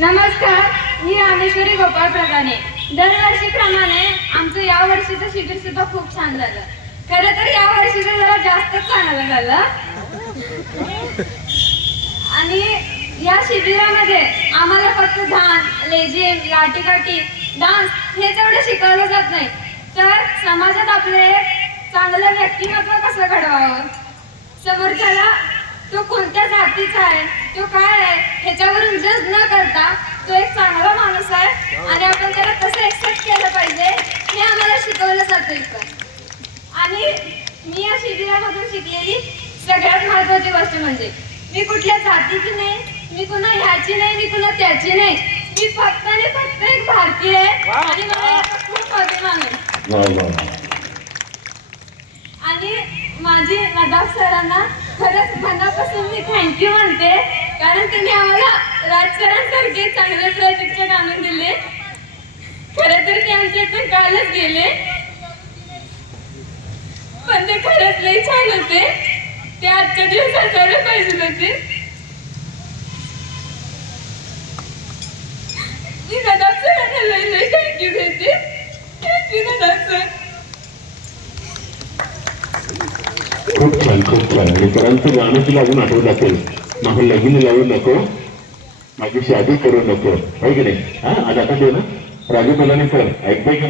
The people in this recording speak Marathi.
नमस्कार, मी रामेश्वरी गोपाळ प्रधाने. दरवर्षीप्रमाणे आमचं या वर्षीचं शिबिर सुद्धा खूप छान झालं. खरं तर या वर्षीचं जरा जास्तच चांगलं झालं. आणि या शिबिरामध्ये आम्हाला फक्त ध्यान, लेझिम, लाठीकाठी, डान्स हे तेवढं शिकवलं जात नाही, तर समाजात आपले चांगलं व्यक्तिमत्व कसं घडवावं, समोरच्याला तो कोणत्या जातीचा आहे, तो काय आहे ह्याच्यावरून जज न करता तो एक चांगला माणूस आहे आणि आपण त्याला कसं एक्सेप्ट केलं पाहिजे हे आम्हाला शिकवलं जातं इथं. आणि मी या शिबिरामधून शिकलेली सगळ्यात महत्त्वाची गोष्ट म्हणजे मी कुठल्या जातीची नाही, मी कुणा ह्याची नाही, मी कुणा त्याची नाही, मी फक्त आणि फक्त एक भारतीय आहे आणि मला याचा खूप अभिमान आहे. आणि माझी नदाफ सरांना खरंच मनापासून मी थँक्यू म्हणते, कारण त्यांनी आम्हाला राजसरांसारखे चांगले प्रशिक्षण आणून दिले. खरं तर ते आमच्या इथून कालच गेले, पण ते खरंच लई छान होते. ते आजच्या दिवस असायला पाहिजे होते. मी नदाफ सरांना लई लई थँक्यू देते. Thank you Nadaf sir. खूप छान, खूप छान. आणि सरांचं गाणं तुला अजून आठवत असेल, माझं लगीन लावू नको, माझी शादी करू नको, आहे की नाही? हा, आज आता ना राजू मुलाने सर ऐकताय की